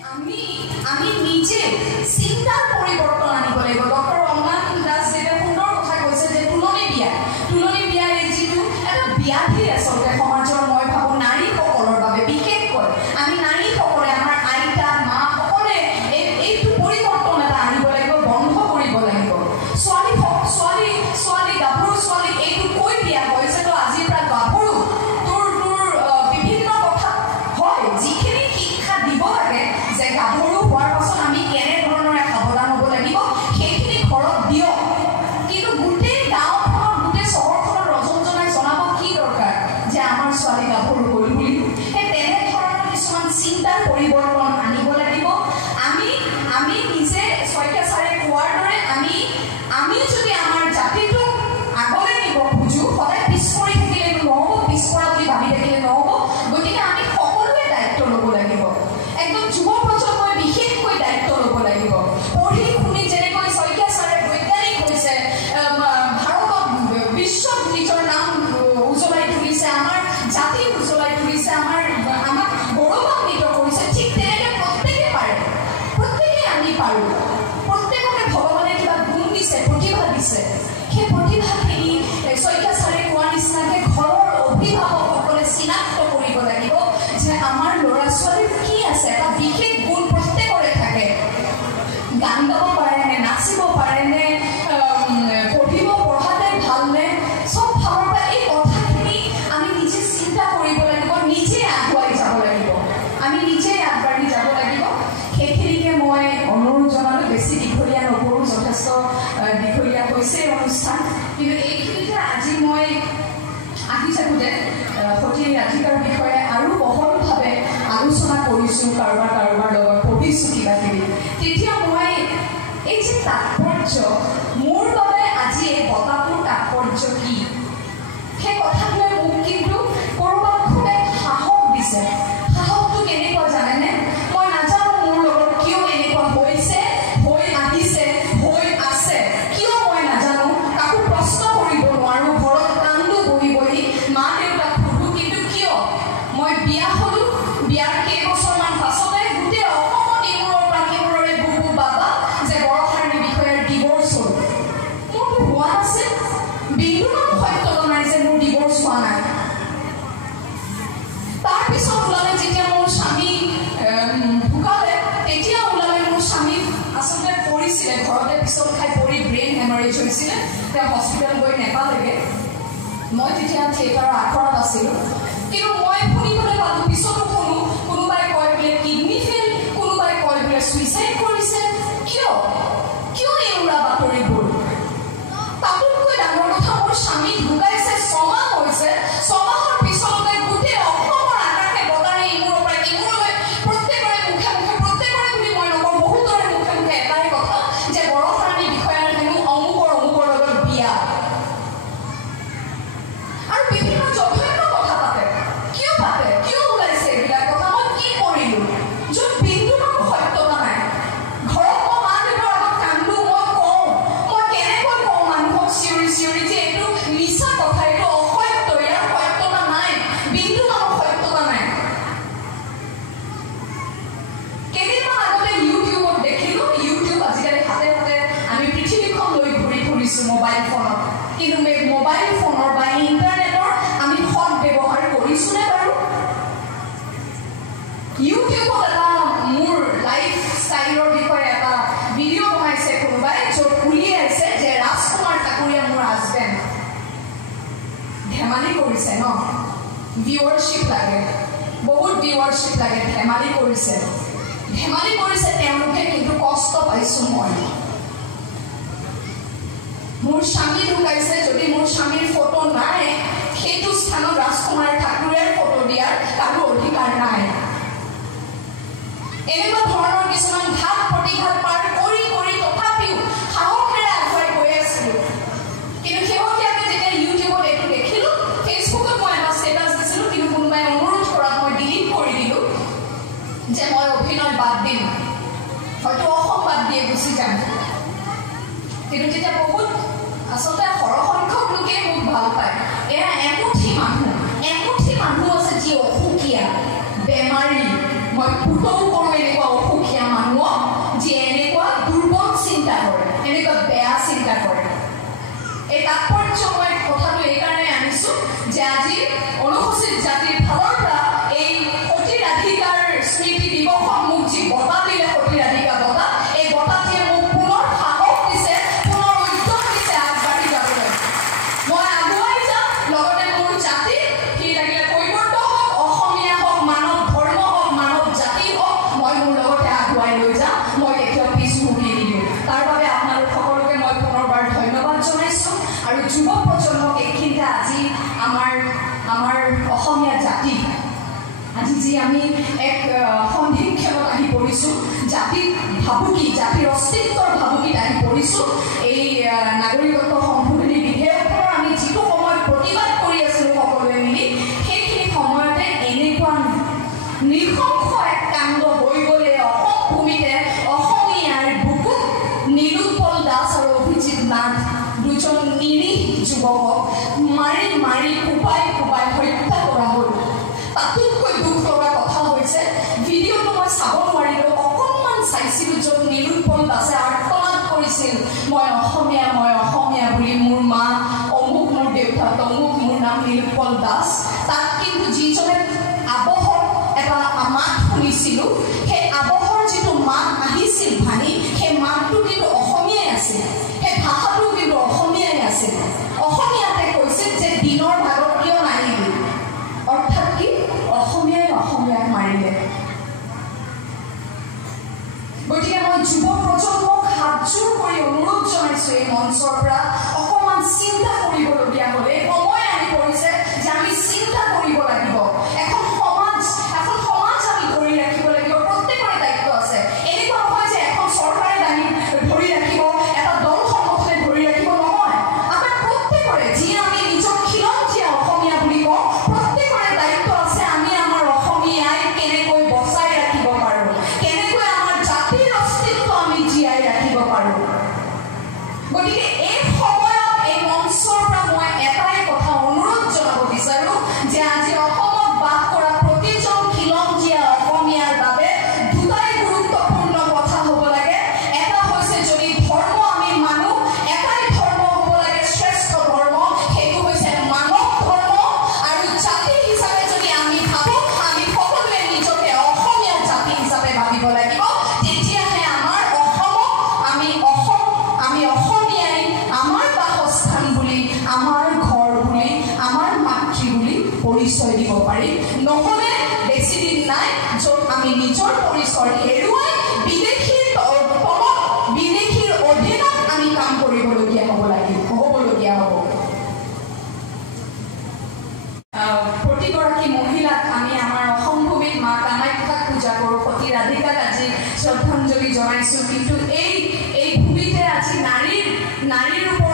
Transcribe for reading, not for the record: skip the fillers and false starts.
আমি নিজে চিন্তাৰ পৰিৱৰ্তন আনিব লাগিব ডক্টৰ ৰমনাথ দাস দেৱে সুন্দৰ কথা কৈছে যে তুলনী বিয়া এই যিটো এটা ব্যাধি আচলতে সমাজৰ মই ভাবো নাৰীসকলৰ বাবে বিশেষকৈ আমি নাৰীসকলে আমাৰ আইতা মা সকলে এইটো পৰিৱৰ্তন এটা আনিব লাগিব বন্ধ কৰিব লাগিব ছোৱালী গাভৰু ছোৱালীক এইটো কৈ দিয়া হৈছে তো আজিৰ পৰা গাভৰু তোৰ বিভিন্ন কথা হয় যিখিনি শিক্ষা দিব লাগে যে গাভৰু হোৱাৰ পাছত আমি কেনেধৰণেৰে সাৱধান হ'ব লাগিব সেইখিনি ঘৰত দিয়ক কিন্তু গোটেই গাঁওখনৰ গোটেই চহৰখনৰ ৰজনজনাই জনাব কি দৰকাৰ যে আমাৰ ছোৱালী গাভৰু হ'ল বুলি সেই তেনেধৰণৰ কিছুমান চিন্তাৰ পৰিৱৰ্তন আনিব লাগিব আমি নিজে শইকীয়া ছাৰে কোৱাৰ দৰে আমি যদি আমাৰ জাতিটোক আগলৈ নিব খোজো সদায় পিছ পৰি থাকিলে নহ'ব পিছপৰা বুলি ভাবি থাকিলে নহ'ব গতিকে আমি সকলোৱে দায়িত্ব ল'ব লাগিব একদম যুৱ প্ৰজন্মই বিশেষকৈ দায়িত্ব ল'ব লাগিব পঢ়ি শুনি যেনেকৈ শইকীয়া ছাৰে বৈজ্ঞানিক হৈছে ভাৰতত বিশ্বত নিজৰ নাম উজ্বলাই তুলিছে আমাৰ জাতি উজ্বলাই তুলিছে আমাক গৌৰৱান্বিত কৰিছে ঠিক তেনেকৈ প্ৰত্যেকে আমি পাৰোঁ প্ৰত্যেককে ভগৱানে কিবা গুণ দিছে প্ৰতিভা দিছে সেই প্ৰতিভাখিনি শইকীয়া ছাৰে কোৱাৰ নিচিনাকৈ ঘৰৰ অভিভাৱকসকলে চিনাক্ত কৰিব লাগিব যে আমাৰ ল'ৰা ছোৱালীৰ কি আছে এটা বিশেষ গুণ প্ৰত্যেকৰে থাকে গান গাব পাৰেনে নাচিব পাৰেনে পঢ়াতে ভালনে চব ফালৰ পৰা এই কথাখিনি আমি নিজে চিন্তা কৰিব লাগিব নিজে আগুৱাই যাব লাগিব আমি নিজে আগবাঢ়ি যাব লাগিব সেইখিনিকে মই অনুৰোধ জনালোঁ বেছি দীঘলীয়া নকৰোঁ যথেষ্ট দীঘলীয়া হৈছে অনুষ্ঠান কিন্তু এইখিনিতে আজি মই আহি থাকোঁতে সতীৰ ৰাধিকাৰ বিষয়ে আৰু বহলভাৱে আলোচনা কৰিছোঁ কাৰোবাৰ লগত পঢ়িছোঁ কিবা কিবি তেতিয়া মই এই যে তাৎপৰ্য মোৰ বাবে আজি এই বঁটাটোৰ তাৎপৰ্য কি সেই কথাটোৱে মোক কিন্তু ক'ৰবাত খুবে সাহস দিছে সাহসটো কেনেকুৱা জানেনে মই নাজানো মোৰ লগত কিয় এনেকুৱা হৈছে হৈ আহিছে হৈ আছে কিয় মই নাজানো কাকো প্ৰশ্ন কৰিব নোৱাৰোঁ ঘৰত কান্দো বহি মা দেউতাক সুধো কিন্তু কিয় মই বিয়া হ'লোঁ বিয়াৰ কেইবছৰমান পাছতে গোটেই অসমত ইমূৰৰ পৰা সিমূৰৰে বুবু বাবা যে বৰষাৰণী বিষয়াৰ ডিভ'ৰ্চ হ'ল মোৰতো হোৱা নাছিল বিন্দুমান সত্যতা নাই যে মোৰ ডিভ'ৰ্চ হোৱা নাই তাৰপিছত ওলালে যেতিয়া মোৰ স্বামী ঢুকালে তেতিয়া ওলালে মোৰ স্বামী আচলতে পৰিছিলে ঘৰতে পিছত খাই পৰি ব্ৰেইন হেমাৰেজ হৈছিলে তেওঁ হস্পিটেল গৈ নেপালেগৈ মই তেতিয়া থিয়েটাৰৰ আখৰত আছিলোঁ কিন্তু মই শুনিবলৈ পালোঁ পিছতো শুনো কোনোবাই কয় বোলে কিডনী ফেইল কোনোবাই কয় বোলে ছুইচাইড কৰিছে কিয় এই উৰা বাতৰিবোৰ তাতোতকৈ ডাঙৰ কথা মোৰ স্বামী ঢুকাইছে 6 মাহ হৈছে 6 মাহৰ পিছতে গোটেই অসমৰ আকাশে বতাৰে ইমূৰৰ পৰা ইমূৰলৈ প্ৰত্যেকৰে মুখে প্ৰত্যেকৰে বুলি মই নকওঁ বহুতৰে মুখে এটাই কথা যে বৰষাৰণী বিষয়াৰ হেনো অমুকৰ লগত বিয়া আৰু বিভিন্ন যথেষ্ট কথা পাতে কিয় ওলাইছে এইবিলাক কথা মই কি কৰিলোঁ য'ত বিন্দুমান সত্যতা নাই ঘৰত মই মা দেউতাৰ আগত কান্দো মই কওঁ মই কেনেকৈ কওঁ মানুহক চিঞৰি যে এইটো মিছা কথা এইটো অসত্য ইয়াৰ সত্যতা নাই বিন্দুমান সত্যতা নাই কেইদিনমান আগতে ইউটিউবত দেখিলোঁ ইউটিউব আজিকালি হাতে আমি পৃথিৱীখন লৈ ঘূৰি ফুৰিছোঁ মোবাইল ফোনত কিন্তু মোবাইল ফোনৰ বা ইণ্টাৰনেটৰ আমি সৎ ব্যৱহাৰ কৰিছোঁনে বাৰু ইউটিউবত এটা মোৰ লাইফ ষ্টাইলৰ বিষয়ে এটা ভিডিঅ' বনাইছে কোনোবাই য'ত উলিয়াইছে যে ৰাজকুমাৰ ঠাকুৰীয়া মোৰ হাজবেণ্ড ধেমালি কৰিছে ন ভিউৱাৰশ্বিপ লাগে বহুত ভিউৱাৰশ্বিপ লাগে ধেমালি কৰিছে তেওঁলোকে কিন্তু কষ্ট পাইছোঁ মই মোৰ স্বামী ঢুকাইছে যদি মোৰ স্বামীৰ ফটো নাই সেইটো স্থানত ৰাজকুমাৰ ঠাকুৰীয়াৰ ফটো দিয়াৰ কাৰো অধিকাৰ নাই এনেকুৱা ধৰণৰ কিছুমান ঘাত প্ৰতিঘাত পাৰ কৰি তথাপিও সাহসেৰে আগুৱাই গৈ আছিলোঁ কিন্তু শেহতীয়াকৈ যেতিয়া ইউটিউবত এইটো দেখিলোঁ ফেচবুকত মই এটা ষ্টেটাছ দিছিলোঁ কিন্তু কোনোবাই অনুৰোধ কৰাত মই ডিলিট কৰি দিলোঁ যে মই অভিনয় বাদ দিম হয়তো অসম বাদ দিয়ে গুচি যাম কিন্তু তেতিয়া বহুত আচলতে সৰহসংখ্যক লোকে মোক ভাল পায় এয়া এমুঠি মানুহ আছে যি অসুখীয়া বেমাৰী মই ফুটও কৰোঁ এনেকুৱা যি আমি এক সন্ধিক্ষণত আহি পৰিছোঁ, জাতিৰ ভাবুকি, জাতিৰ অস্তিত্বৰ ভাবুকিত আহি পৰিছোঁ। এই নাগৰিকত্ব সংশোধনী বিধেয়কখনৰ আমি যিটো সময়ত প্ৰতিবাদ কৰি আছিলোঁ সকলোৱে মিলি, সেইখিনি সময়তে এনেকুৱা নৃশংস এক কাণ্ড হৈ গ'লে অসম ভূমিতে অসমীয়াৰ বুকুত নীলোৎপল দাস আৰু অভিজিত নাথ দুজন নিৰীহ যুৱকক মাৰি মাৰি কোবাই কোবাই হত্যা কৰা হ'ল। তাতোতকৈ দুখ লগা কথা হৈছে ভিডিঅ'টো মই চাব নোৱাৰিলোঁ, অকণমান চাইছিলোঁ য'ত নীলোৎপল দাসে আৰ্তনাদ কৰিছিল, মই অসমীয়া বুলি, মোৰ মা অমুক, মোৰ দেউতা তমুক, মোৰ নাম নীলোৎপল দাস। তাত কিন্তু যিজনে আবহৰ এটা মাত শুনিছিলোঁ, সেই আবহৰ যিটো মাত আহিছিল ভাঙি, সেই মাতটো কিন্তু অসমীয়াই আছিল, সেই ভাষাটো কিন্তু অসমীয়াই আছিল। অসমীয়াতে কৈছিল যে দিনৰ ভাগত কিয় নাহিবি, অৰ্থাৎ কি অসমীয়াই অসমীয়াক মাৰিলে। গতিকে মই যুৱ প্ৰজন্মক হাতযোৰ কৰি অনুৰোধ জনাইছোঁ এই মঞ্চৰ পৰা, অকণমান চিন্তা কৰিবলগীয়া হ'লে সময় আহি পৰিছে যে আমি চিন্তা কৰিব লাগিব। এখন সমাজ আমি ধৰি ৰাখিব লাগিব, প্ৰত্যেকৰে দায়িত্ব আছে। এনেকুৱা নহয় যে এখন চৰকাৰে ধৰি ৰাখিব, এটা দল সংগঠনে ধৰি ৰাখিব, নহয়। আমাৰ প্ৰত্যেকৰে, যি আমি নিজক খিলঞ্জীয়া অসমীয়া বুলি কওঁ, প্ৰত্যেকৰে দায়িত্ব আছে আমি আমাৰ অসমীয়াই কেনেকৈ বচাই ৰাখিব পাৰোঁ, কেনেকৈ আমাৰ জাতিৰ অস্তিত্ব আমি জীয়াই ৰাখিব পাৰোঁ। গতিকে এই সময়ত এই মঞ্চৰ পৰা মই এটাই কথা অনুৰোধ জনাব বিচাৰোঁ যে আজি অসমত বাস কৰা প্ৰতিজন খিলঞ্জীয়া অসমীয়াৰ বাবে দুটাই গুৰুত্বপূৰ্ণ কথা হ'ব লাগে। এটা হৈছে যদি ধৰ্ম আমি মানো, এটাই ধৰ্ম হ'ব লাগে শ্ৰেষ্ঠ ধৰ্ম, সেইটো হৈছে মানৱ ধৰ্ম। আৰু জাতি হিচাপে যদি আমি ভাবোঁ, আমি সকলোৱে নিজকে অসমীয়া জাতি হিচাপে ভাবিব লাগিব। তেতিয়াহে আমাৰ অসমক আমি অসমীয়াই আমাৰ বাসস্থান বুলি, আমাৰ ঘৰ বুলি, আমাৰ মাতৃ বুলি পৰিচয় দিব পাৰিম। নহ'লে বেছি দিন নাই য'ত আমি নিজৰ পৰিচয় হেৰুৱাই বিদেশীৰ অধীনত আমি কাম কৰিবলগীয়া হ'বলগীয়া হ'ব। প্ৰতিগৰাকী মহিলাক আমি আমাৰ অসম ভূমিত মা কামাখ্যাক পূজা কৰোঁ, সতী ৰাধিকাক আজি শ্ৰদ্ধাঞ্জলি জনাইছোঁ। কিন্তু এই ভূমিতে আজি নাৰীৰ ওপৰত